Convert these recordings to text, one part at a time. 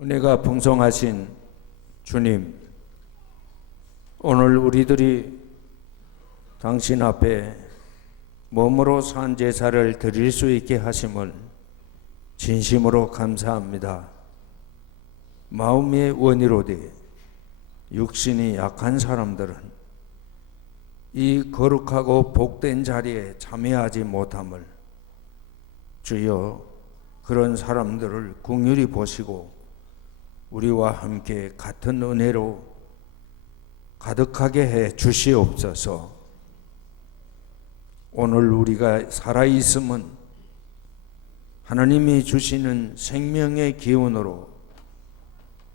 은혜가 풍성하신 주님, 오늘 우리들이 당신 앞에 몸으로 산 제사를 드릴 수 있게 하심을 진심으로 감사합니다. 마음의 원이로되 육신이 약한 사람들은 이 거룩하고 복된 자리에 참여하지 못함을 주여 그런 사람들을 긍휼히 보시고 우리와 함께 같은 은혜로 가득하게 해 주시옵소서. 오늘 우리가 살아있음은 하나님이 주시는 생명의 기운으로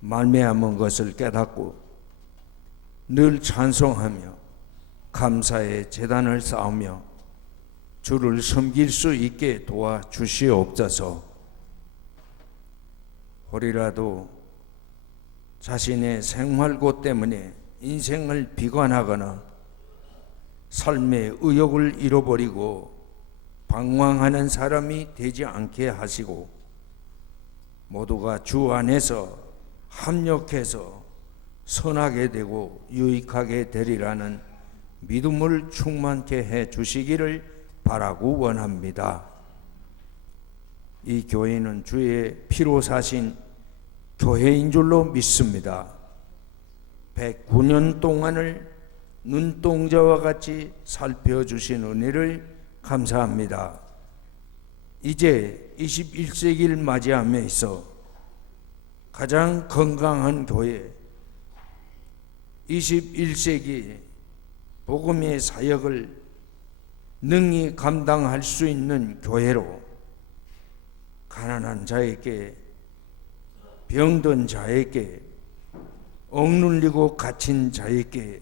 말미암은 것을 깨닫고 늘 찬송하며 감사의 제단을 쌓으며 주를 섬길 수 있게 도와주시옵소서. 혹이라도 자신의 생활고 때문에 인생을 비관하거나 삶의 의욕을 잃어버리고 방황하는 사람이 되지 않게 하시고 모두가 주 안에서 합력해서 선하게 되고 유익하게 되리라는 믿음을 충만케 해 주시기를 바라고 원합니다. 이 교회는 주의 피로 사신 교회인 줄로 믿습니다. 109년 동안을 눈동자와 같이 살펴주신 은혜를 감사합니다. 이제 21세기를 맞이함에 있어 가장 건강한 교회, 21세기 복음의 사역을 능히 감당할 수 있는 교회로 가난한 자에게, 병든 자에게, 억눌리고 갇힌 자에게,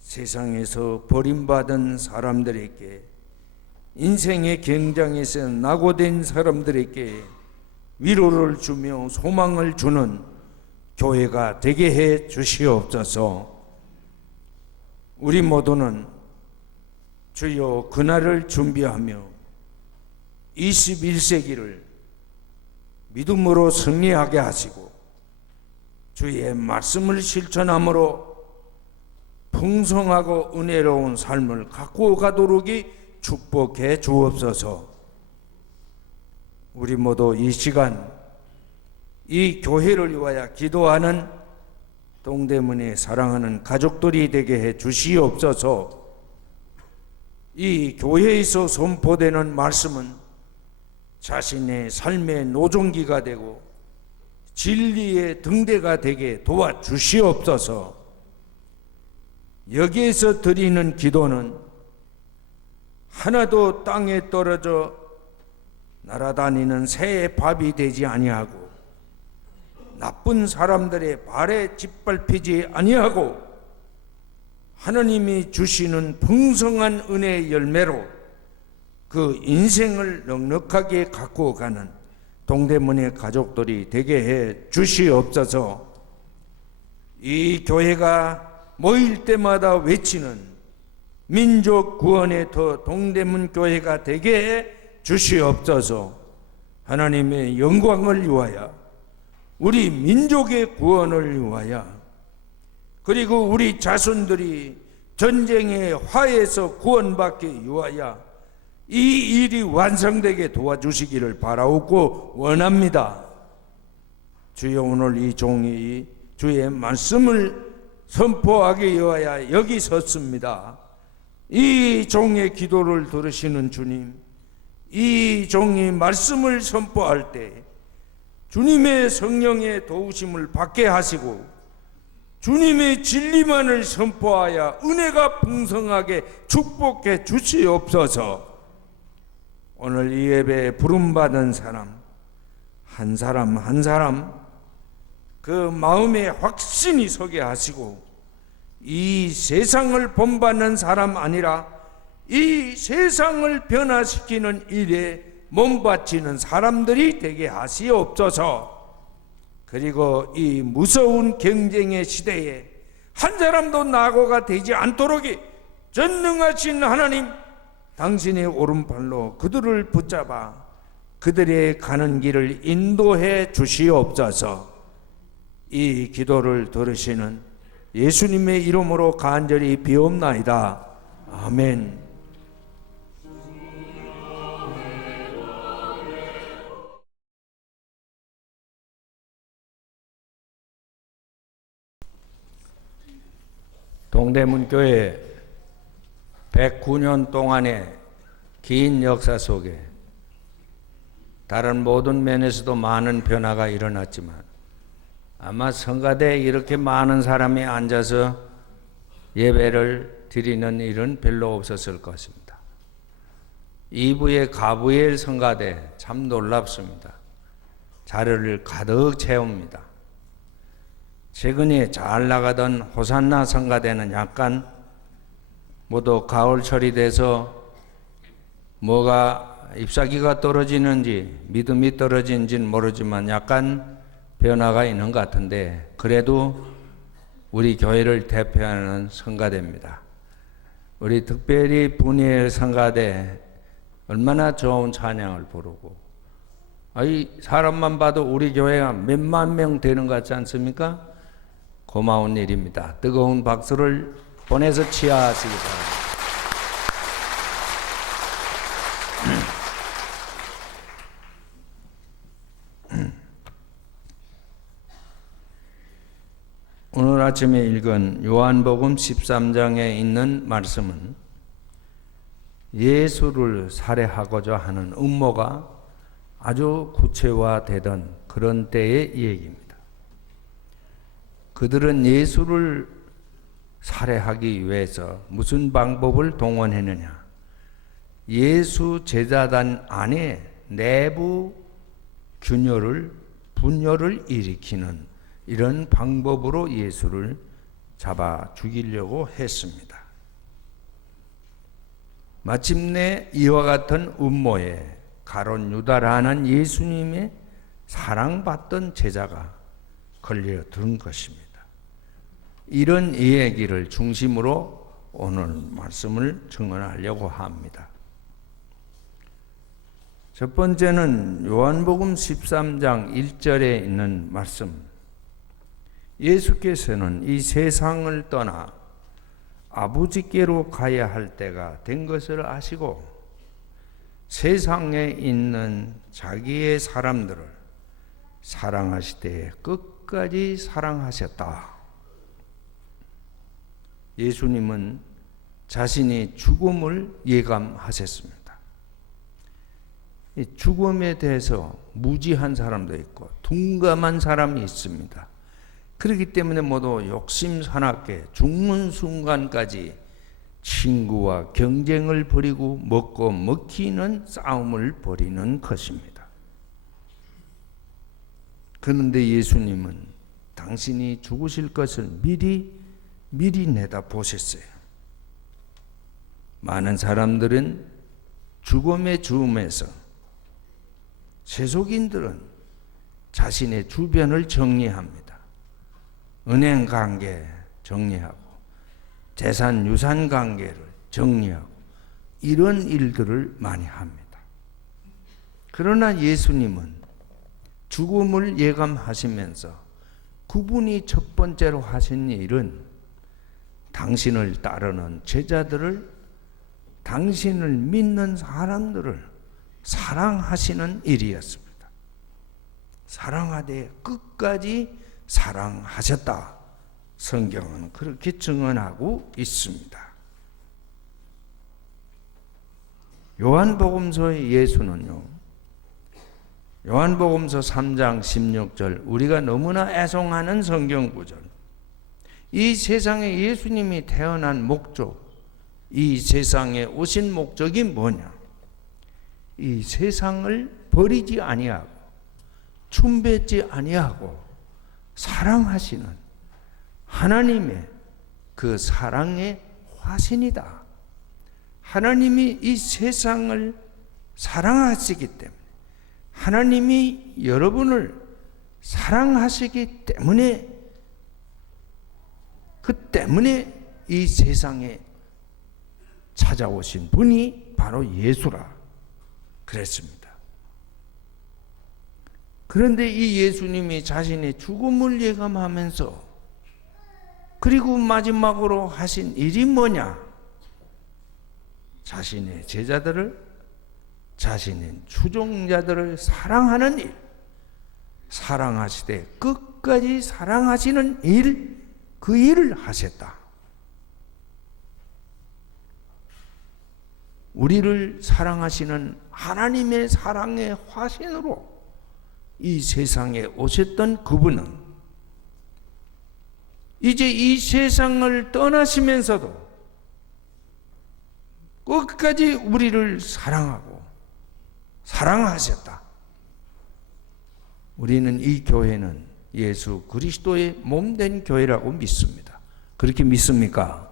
세상에서 버림받은 사람들에게, 인생의 경장에서 낙오된 사람들에게 위로를 주며 소망을 주는 교회가 되게 해 주시옵소서. 우리 모두는 주여 그날을 준비하며 21세기를 믿음으로 승리하게 하시고 주의 말씀을 실천함으로 풍성하고 은혜로운 삶을 갖고 가도록이 축복해 주옵소서. 우리 모두 이 시간 이 교회를 위하여 기도하는 동대문에 사랑하는 가족들이 되게 해 주시옵소서. 이 교회에서 선포되는 말씀은 자신의 삶의 노종기가 되고 진리의 등대가 되게 도와주시옵소서. 여기에서 드리는 기도는 하나도 땅에 떨어져 날아다니는 새의 밥이 되지 아니하고 나쁜 사람들의 발에 짓밟히지 아니하고 하나님이 주시는 풍성한 은혜의 열매로 그 인생을 넉넉하게 갖고 가는 동대문의 가족들이 되게 해 주시옵소서. 이 교회가 모일 때마다 외치는 민족 구원의 터 동대문 교회가 되게 해 주시옵소서. 하나님의 영광을 위하여, 우리 민족의 구원을 위하여, 그리고 우리 자손들이 전쟁의 화에서 구원받기 위하여 이 일이 완성되게 도와주시기를 바라옵고 원합니다. 주여 오늘 이 종이 주의 말씀을 선포하기 위하여 여기 섰습니다. 이 종의 기도를 들으시는 주님, 이 종이 말씀을 선포할 때 주님의 성령의 도우심을 받게 하시고 주님의 진리만을 선포하여 은혜가 풍성하게 축복해 주시옵소서. 오늘 이 예배에 부름받은 사람 한 사람 그 마음에 확신이 서게 하시고 이 세상을 본받는 사람 아니라 이 세상을 변화시키는 일에 몸바치는 사람들이 되게 하시옵소서. 그리고 이 무서운 경쟁의 시대에 한 사람도 낙오가 되지 않도록 전능하신 하나님, 당신의 오른팔로 그들을 붙잡아 그들의 가는 길을 인도해 주시옵소서. 이 기도를 들으시는 예수님의 이름으로 간절히 비옵나이다. 아멘. 동대문교회 109년 동안의 긴 역사 속에 다른 모든 면에서도 많은 변화가 일어났지만 아마 성가대에 이렇게 많은 사람이 앉아서 예배를 드리는 일은 별로 없었을 것입니다. 이부의 가부엘 성가대 참 놀랍습니다. 자리를 가득 채웁니다. 최근에 잘 나가던 호산나 성가대는 약간 모두 가을철이 돼서 뭐가 잎사귀가 떨어지는지 믿음이 떨어지는지는 모르지만 약간 변화가 있는 것 같은데 그래도 우리 교회를 대표하는 성가대입니다. 우리 특별히 분이엘 성가대 얼마나 좋은 찬양을 부르고 사람만 봐도 우리 교회가 몇만 명 되는 것 같지 않습니까? 고마운 일입니다. 뜨거운 박수를 보내서 치하하시기 바랍니다. 오늘 아침에 읽은 요한복음 13장에 있는 말씀은 예수를 살해하고자 하는 음모가 아주 구체화되던 그런 때의 얘기입니다. 그들은 예수를 살해하기 위해서 무슨 방법을 동원했느냐? 예수 제자단 안에 내부 분열을 일으키는 이런 방법으로 예수를 잡아 죽이려고 했습니다. 마침내 이와 같은 음모에 가룟 유다라는 예수님의 사랑받던 제자가 걸려든 것입니다. 이런 이야기를 중심으로 오늘 말씀을 증언하려고 합니다. 첫 번째는 요한복음 13장 1절에 있는 말씀. 예수께서는 이 세상을 떠나 아버지께로 가야 할 때가 된 것을 아시고 세상에 있는 자기의 사람들을 사랑하시되 끝까지 사랑하셨다. 예수님은 자신이 죽음을 예감하셨습니다. 이 죽음에 대해서 무지한 사람도 있고 둔감한 사람이 있습니다. 그렇기 때문에 모두 욕심사납게 죽는 순간까지 친구와 경쟁을 벌이고 먹고 먹히는 싸움을 벌이는 것입니다. 그런데 예수님은 당신이 죽으실 것을 미리 내다보셨어요. 많은 사람들은 죽음의 즈음에서 세속인들은 자신의 주변을 정리합니다. 은행 관계 정리하고 재산 유산 관계를 정리하고 이런 일들을 많이 합니다. 그러나 예수님은 죽음을 예감하시면서 그분이 첫 번째로 하신 일은 당신을 따르는 제자들을, 당신을 믿는 사람들을 사랑하시는 일이었습니다. 사랑하되 끝까지 사랑하셨다. 성경은 그렇게 증언하고 있습니다. 요한복음서의 예수는요, 요한복음서 3장 16절, 우리가 너무나 애송하는 성경 구절, 이 세상에 예수님이 태어난 목적, 이 세상에 오신 목적이 뭐냐? 이 세상을 버리지 아니하고 춤뱉지 아니하고 사랑하시는 하나님의 그 사랑의 화신이다. 하나님이 이 세상을 사랑하시기 때문에, 하나님이 여러분을 사랑하시기 때문에, 그 때문에 이 세상에 찾아오신 분이 바로 예수라 그랬습니다. 그런데 이 예수님이 자신의 죽음을 예감하면서 그리고 마지막으로 하신 일이 뭐냐? 자신의 제자들을, 자신의 추종자들을 사랑하는 일, 사랑하시되 끝까지 사랑하시는 일, 그 일을 하셨다. 우리를 사랑하시는 하나님의 사랑의 화신으로 이 세상에 오셨던 그분은 이제 이 세상을 떠나시면서도 끝까지 우리를 사랑하고 사랑하셨다. 우리는 이 교회는 예수 그리스도의 몸된 교회라고 믿습니다. 그렇게 믿습니까?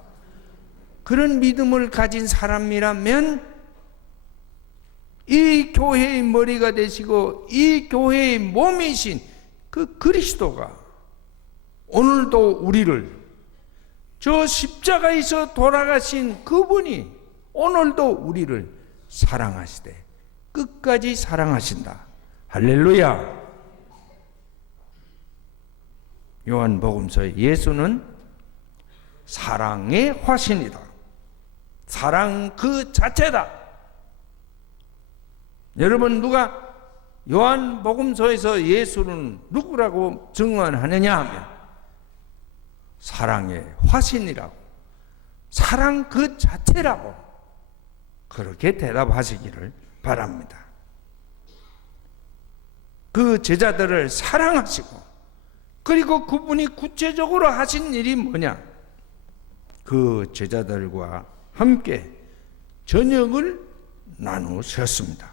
그런 믿음을 가진 사람이라면 이 교회의 머리가 되시고 이 교회의 몸이신 그 그리스도가 오늘도 우리를, 저 십자가에서 돌아가신 그분이 오늘도 우리를 사랑하시되 끝까지 사랑하신다. 할렐루야. 요한복음서에 예수는 사랑의 화신이다. 사랑 그 자체다. 여러분, 누가 요한복음서에서 예수는 누구라고 증언하느냐 하면 사랑의 화신이라고, 사랑 그 자체라고 그렇게 대답하시기를 바랍니다. 그 제자들을 사랑하시고 그리고 그분이 구체적으로 하신 일이 뭐냐? 그 제자들과 함께 저녁을 나누셨습니다.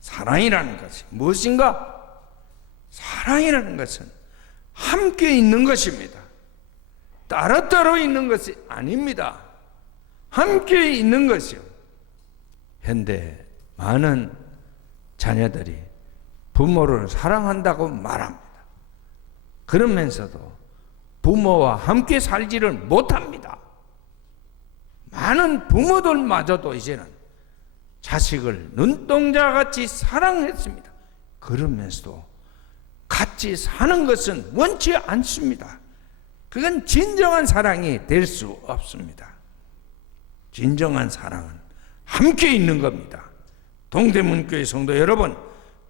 사랑이라는 것이 무엇인가? 사랑이라는 것은 함께 있는 것입니다. 따로따로 있는 것이 아닙니다. 함께 있는 것이요. 현대 많은 자녀들이 부모를 사랑한다고 말합니다. 그러면서도 부모와 함께 살지를 못합니다. 많은 부모들마저도 이제는 자식을 눈동자같이 사랑했습니다. 그러면서도 같이 사는 것은 원치 않습니다. 그건 진정한 사랑이 될 수 없습니다. 진정한 사랑은 함께 있는 겁니다. 동대문교회 성도 여러분,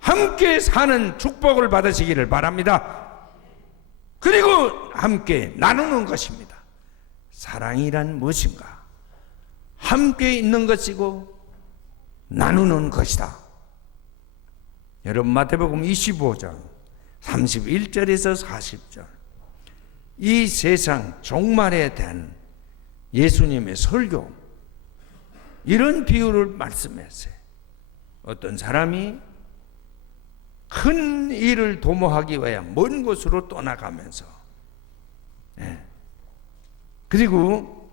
함께 사는 축복을 받으시기를 바랍니다. 그리고 함께 나누는 것입니다. 사랑이란 무엇인가? 함께 있는 것이고 나누는 것이다. 여러분, 마태복음 25장 31절에서 40절, 이 세상 종말에 대한 예수님의 설교, 이런 비유를 말씀했어요. 어떤 사람이 큰 일을 도모하기 위해 먼 곳으로 떠나가면서, 그리고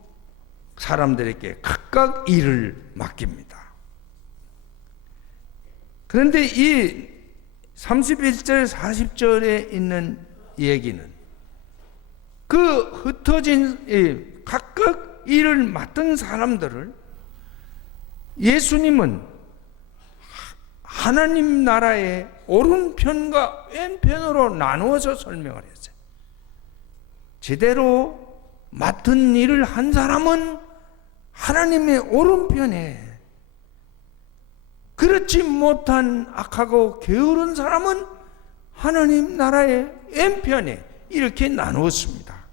사람들에게 각각 일을 맡깁니다. 그런데 이 31절 40절에 있는 얘기는 그 흩어진 각각 일을 맡은 사람들을 예수님은 하나님 나라의 오른편과 왼편으로 나누어서 설명을 했어요. 제대로 맡은 일을 한 사람은 하나님의 오른편에, 그렇지 못한 악하고 게으른 사람은 하나님 나라의 왼편에 이렇게 나누었습니다.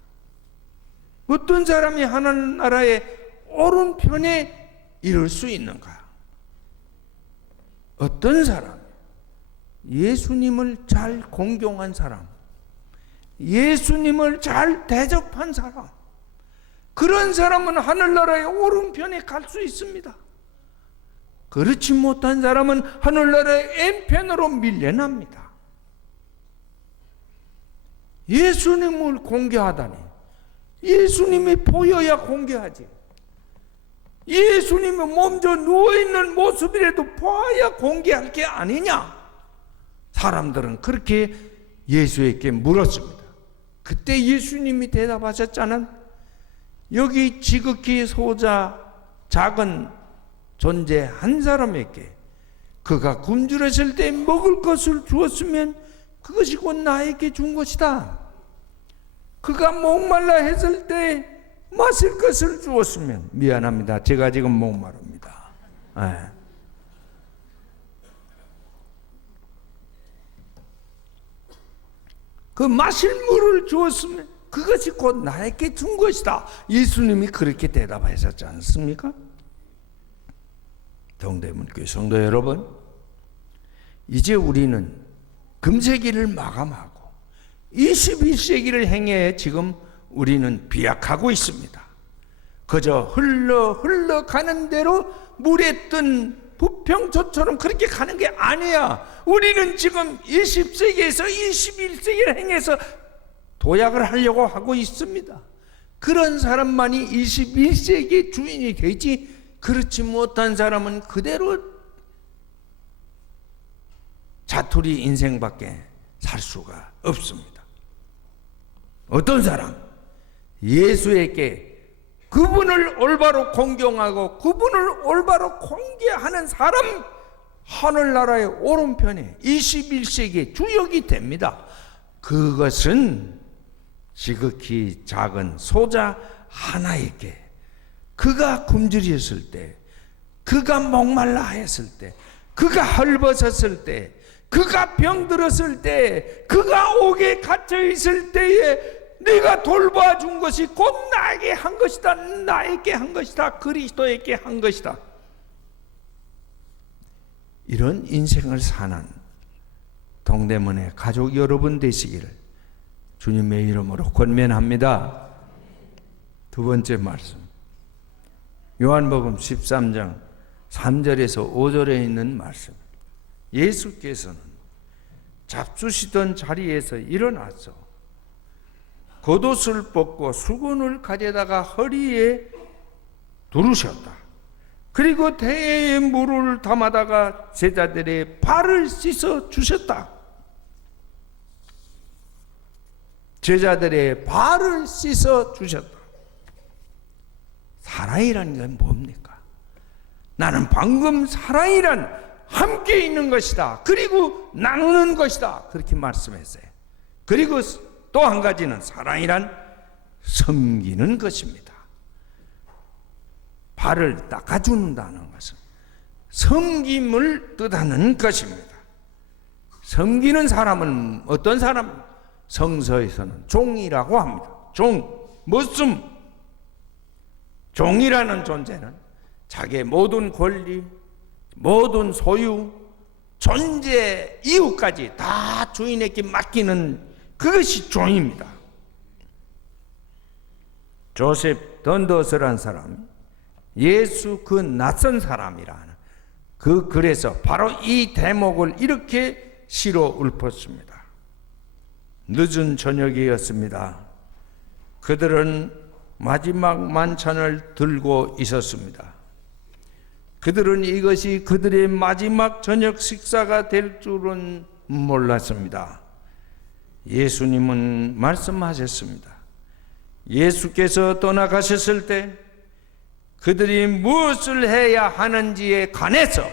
어떤 사람이 하나님 나라의 오른편에 이룰 수 있는가? 어떤 사람? 예수님을 잘 공경한 사람, 예수님을 잘 대접한 사람, 그런 사람은 하늘나라의 오른편에 갈 수 있습니다. 그렇지 못한 사람은 하늘나라의 왼편으로 밀려납니다. 예수님을 공개하다니, 예수님이 보여야 공개하지. 예수님이 몸져 누워있는 모습이라도 봐야 공개할 게 아니냐. 사람들은 그렇게 예수에게 물었습니다. 그때 예수님이 대답하셨잖아요. 여기 지극히 소자 작은 존재 한 사람에게 그가 굶주렸을 때 먹을 것을 주었으면 그것이 곧 나에게 준 것이다. 그가 목말라 했을 때 마실 것을 주었으면, 미안합니다. 제가 지금 목마릅니다. 그 마실 물을 주었으면 그것이 곧 나에게 준 것이다. 예수님이 그렇게 대답하셨지 않습니까? 동대문교회 성도 여러분, 이제 우리는 금세기를 마감하고 21세기를 행해 지금 우리는 비약하고 있습니다. 그저 흘러가는 대로 물에 뜬 부평초처럼 그렇게 가는 게 아니야. 우리는 지금 20세기에서 21세기를 행해서 도약을 하려고 하고 있습니다. 그런 사람만이 21세기의 주인이 되지, 그렇지 못한 사람은 그대로 자투리 인생밖에 살 수가 없습니다. 어떤 사람? 예수에게 그분을 올바로 공경하고 그분을 올바로 공개하는 사람, 하늘나라의 오른편에 21세기의 주역이 됩니다. 그것은 지극히 작은 소자 하나에게 그가 굶주렸을 때, 그가 목말라 했을 때, 그가 헐벗었을 때, 그가 병들었을 때, 그가 옥에 갇혀 있을 때에 네가 돌봐준 것이 곧 나에게 한 것이다. 나에게 한 것이다. 그리스도에게 한 것이다. 이런 인생을 사는 동대문의 가족 여러분 되시기를 주님의 이름으로 권면합니다. 두 번째 말씀, 요한복음 13장 3절에서 5절에 있는 말씀. 예수께서는 잡수시던 자리에서 일어나서 겉옷을 벗고 수건을 가져다가 허리에 두르셨다. 그리고 대에 물을 담아다가 제자들의 발을 씻어 주셨다. 제자들의 발을 씻어 주셨다. 사랑이라는 건 뭡니까? 나는 방금 사랑이란 함께 있는 것이다. 그리고 나누는 것이다. 그렇게 말씀했어요. 그리고 또 한 가지는 사랑이란 섬기는 것입니다. 발을 닦아준다는 것은 섬김을 뜻하는 것입니다. 섬기는 사람은 어떤 사람? 성서에서는 종이라고 합니다. 종, 머슴. 종이라는 존재는 자기의 모든 권리, 모든 소유, 존재 이유까지 다 주인에게 맡기는 그것이 종입니다. 조셉 던더스라는 사람이 예수 그 낯선 사람이라는 그 글에서 바로 이 대목을 이렇게 시로 읊었습니다. 늦은 저녁이었습니다. 그들은 마지막 만찬을 들고 있었습니다. 그들은 이것이 그들의 마지막 저녁 식사가 될 줄은 몰랐습니다. 예수님은 말씀하셨습니다. 예수께서 떠나가셨을 때 그들이 무엇을 해야 하는지에 관해서,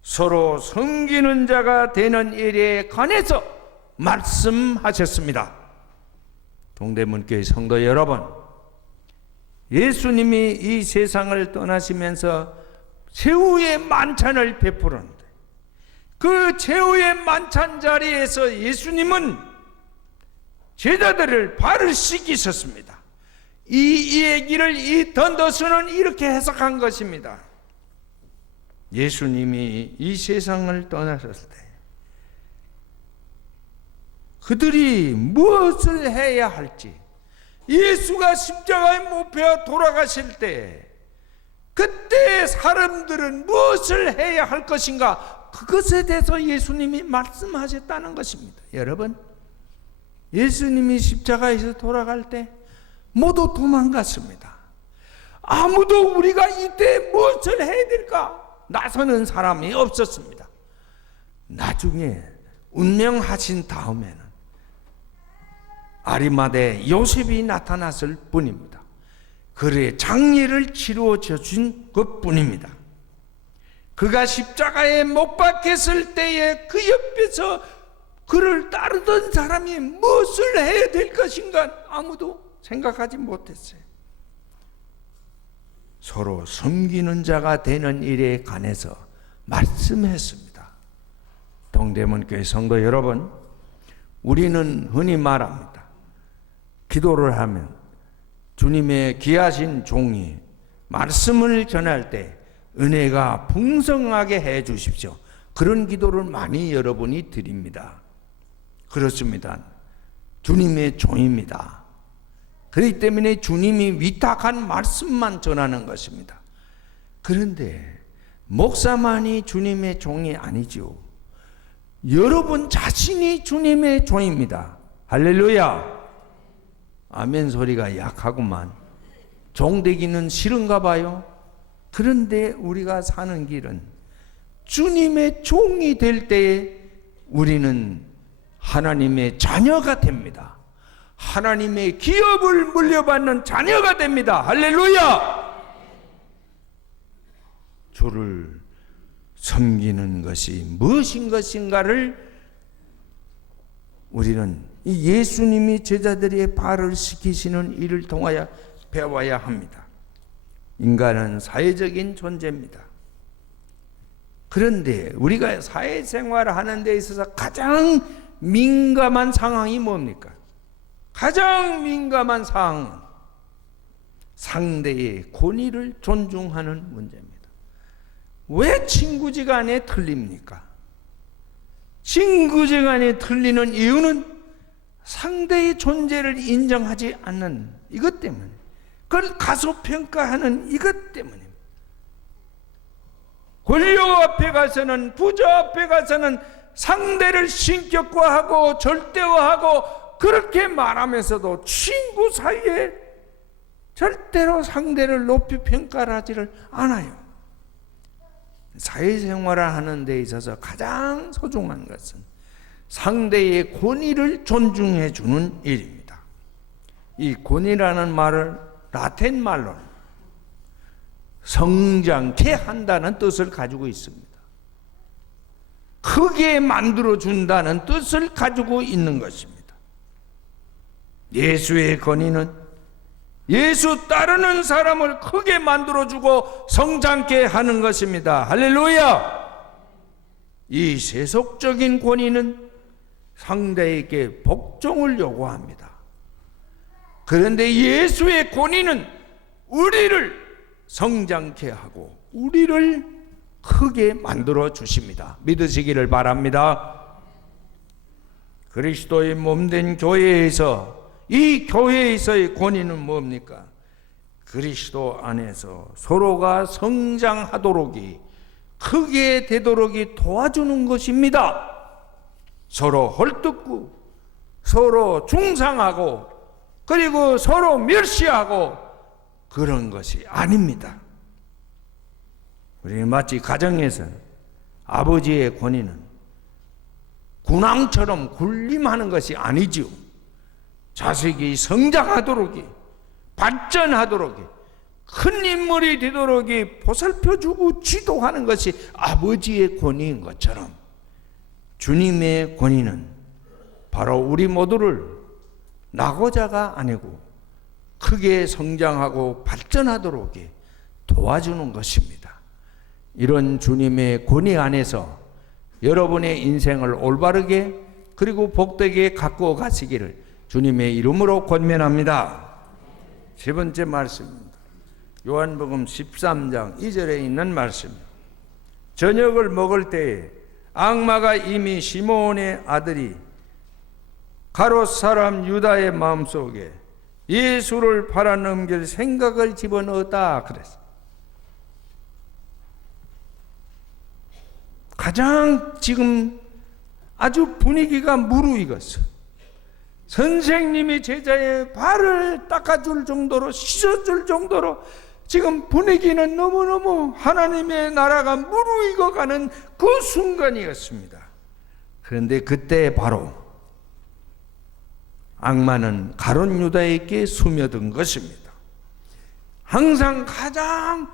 서로 섬기는 자가 되는 일에 관해서 말씀하셨습니다. 동대문교회 성도 여러분, 예수님이 이 세상을 떠나시면서 최후의 만찬을 베푸는데, 그 최후의 만찬 자리에서 예수님은 제자들을 발을 씻기셨습니다. 이 얘기를 이 던더스는 이렇게 해석한 것입니다. 예수님이 이 세상을 떠나셨을 때 그들이 무엇을 해야 할지, 예수가 십자가에 못 박혀 돌아가실 때 그때 사람들은 무엇을 해야 할 것인가, 그것에 대해서 예수님이 말씀하셨다는 것입니다. 여러분, 예수님이 십자가에서 돌아갈 때 모두 도망갔습니다. 아무도 우리가 이때 무엇을 해야 될까 나서는 사람이 없었습니다. 나중에 운명하신 다음에는 아리마대 요셉이 나타났을 뿐입니다. 그의 장례를 치루어 주신 것뿐입니다. 그가 십자가에 못 박혔을 때에 그 옆에서 그를 따르던 사람이 무엇을 해야 될 것인가 아무도 생각하지 못했어요. 서로 섬기는 자가 되는 일에 관해서 말씀했습니다. 동대문교회 성도 여러분, 우리는 흔히 말합니다. 기도를 하면 주님의 귀하신 종이 말씀을 전할 때 은혜가 풍성하게 해 주십시오. 그런 기도를 많이 여러분이 드립니다. 그렇습니다. 주님의 종입니다. 그렇기 때문에 주님이 위탁한 말씀만 전하는 것입니다. 그런데 목사만이 주님의 종이 아니죠. 여러분 자신이 주님의 종입니다. 할렐루야. 아멘 소리가 약하구만. 종되기는 싫은가 봐요. 그런데 우리가 사는 길은 주님의 종이 될 때에 우리는 하나님의 자녀가 됩니다. 하나님의 기업을 물려받는 자녀가 됩니다. 할렐루야! 주를 섬기는 것이 무엇인 것인가를 우리는 이 예수님이 제자들의 발을 씻기시는 일을 통하여 배워야 합니다. 인간은 사회적인 존재입니다. 그런데 우리가 사회생활을 하는 데 있어서 가장 민감한 상황이 뭡니까? 가장 민감한 상황은 상대의 권위를 존중하는 문제입니다. 왜 친구지간에 틀립니까? 친구지간에 틀리는 이유는 상대의 존재를 인정하지 않는 이것 때문에, 그걸 가소평가하는 이것 때문입니다. 권력 앞에 가서는, 부자 앞에 가서는 상대를 신격화하고 절대화하고 그렇게 말하면서도 친구 사이에 절대로 상대를 높이 평가하지를 않아요. 사회생활을 하는 데 있어서 가장 소중한 것은 상대의 권위를 존중해 주는 일입니다. 이 권위라는 말을 라틴 말로는 성장케 한다는 뜻을 가지고 있습니다. 크게 만들어 준다는 뜻을 가지고 있는 것입니다. 예수의 권위는 예수 따르는 사람을 크게 만들어주고 성장케 하는 것입니다. 할렐루야! 이 세속적인 권위는 상대에게 복종을 요구합니다. 그런데 예수의 권위는 우리를 성장케 하고 우리를 크게 만들어 주십니다. 믿으시기를 바랍니다. 그리스도의 몸된 교회에서, 이 교회에서의 권위는 뭡니까? 그리스도 안에서 서로가 성장하도록이, 크게 되도록이 도와주는 것입니다. 서로 헐뜯고 서로 중상하고 그리고 서로 멸시하고 그런 것이 아닙니다. 우리 마치 가정에서 아버지의 권위는 군왕처럼 군림하는 것이 아니죠. 자식이 성장하도록이, 발전하도록이, 큰 인물이 되도록이 보살펴주고 지도하는 것이 아버지의 권위인 것처럼 주님의 권위는 바로 우리 모두를 낙오자가 아니고 크게 성장하고 발전하도록 도와주는 것입니다. 이런 주님의 권위 안에서 여러분의 인생을 올바르게 그리고 복되게 가꾸어 가시기를 주님의 이름으로 권면합니다. 세 번째 말씀입니다. 요한복음 13장 2절에 있는 말씀입니다. 저녁을 먹을 때에 악마가 이미 시몬의 아들이 가롯 사람 유다의 마음속에 예수를 팔아넘길 생각을 집어넣었다 그랬어요. 가장 지금 아주 분위기가 무르익었어요. 선생님이 제자의 발을 닦아줄 정도로, 씻어줄 정도로 지금 분위기는 너무너무 하나님의 나라가 무르익어가는 그 순간이었습니다. 그런데 그때 바로 악마는 가룟 유다에게 스며든 것입니다. 항상 가장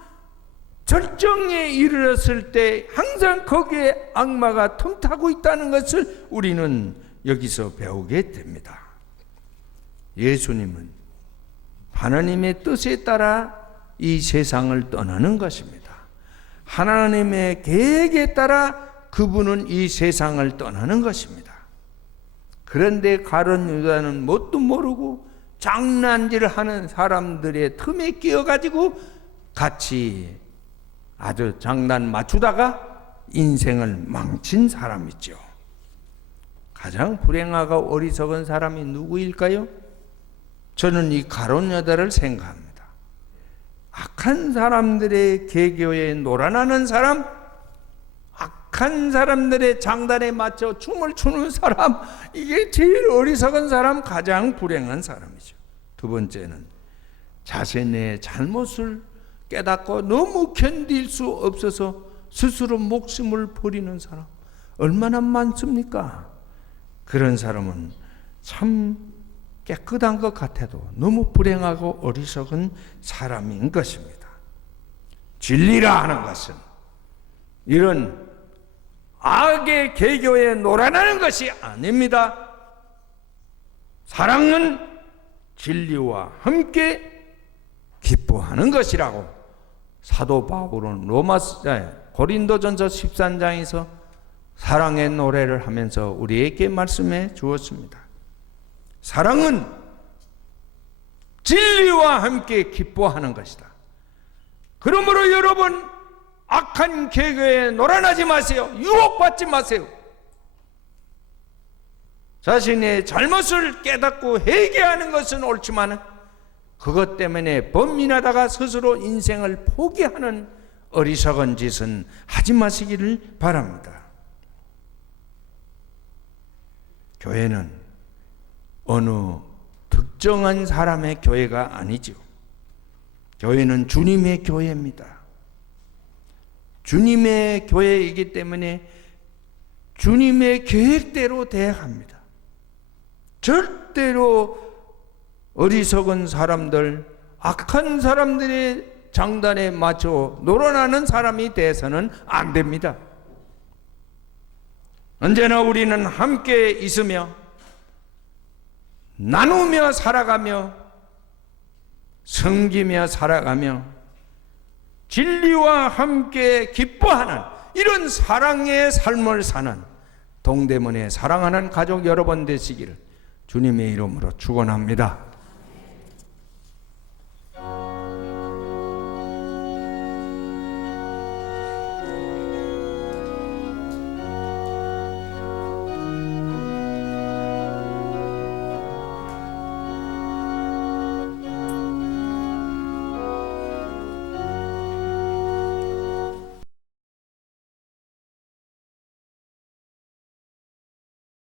절정에 이르렀을 때 항상 거기에 악마가 틈타고 있다는 것을 우리는 여기서 배우게 됩니다. 예수님은 하나님의 뜻에 따라 이 세상을 떠나는 것입니다. 하나님의 계획에 따라 그분은 이 세상을 떠나는 것입니다. 그런데 가룟 유다는 뭣도 모르고 장난질을 하는 사람들의 틈에 끼어가지고 같이 아주 장난 맞추다가 인생을 망친 사람이죠. 가장 불행하고 어리석은 사람이 누구일까요? 저는 이 가룟 유다를 생각합니다. 악한 사람들의 계교에 놀아나는 사람, 악한 사람들의 장단에 맞춰 춤을 추는 사람, 이게 제일 어리석은 사람, 가장 불행한 사람이죠. 두 번째는 자신의 잘못을 깨닫고 너무 견딜 수 없어서 스스로 목숨을 버리는 사람, 얼마나 많습니까? 그런 사람은 참 깨끗한 것 같아도 너무 불행하고 어리석은 사람인 것입니다. 진리라 하는 것은 이런 악의 계교에 놀아나는 것이 아닙니다. 사랑은 진리와 함께 기뻐하는 것이라고 사도 바울은 고린도전서 13장에서 사랑의 노래를 하면서 우리에게 말씀해 주었습니다. 사랑은 진리와 함께 기뻐하는 것이다. 그러므로 여러분, 악한 계교에 놀아나지 마세요. 유혹받지 마세요. 자신의 잘못을 깨닫고 회개하는 것은 옳지만 그것 때문에 범민하다가 스스로 인생을 포기하는 어리석은 짓은 하지 마시기를 바랍니다. 교회는 어느 특정한 사람의 교회가 아니죠. 교회는 주님의 교회입니다. 주님의 교회이기 때문에 주님의 계획대로 대합니다. 절대로 어리석은 사람들, 악한 사람들의 장단에 맞춰 놀아나는 사람이 돼서는 안 됩니다. 언제나 우리는 함께 있으며 나누며 살아가며 섬기며 살아가며 진리와 함께 기뻐하는 이런 사랑의 삶을 사는 동대문의 사랑하는 가족 여러분 되시기를 주님의 이름으로 축원합니다.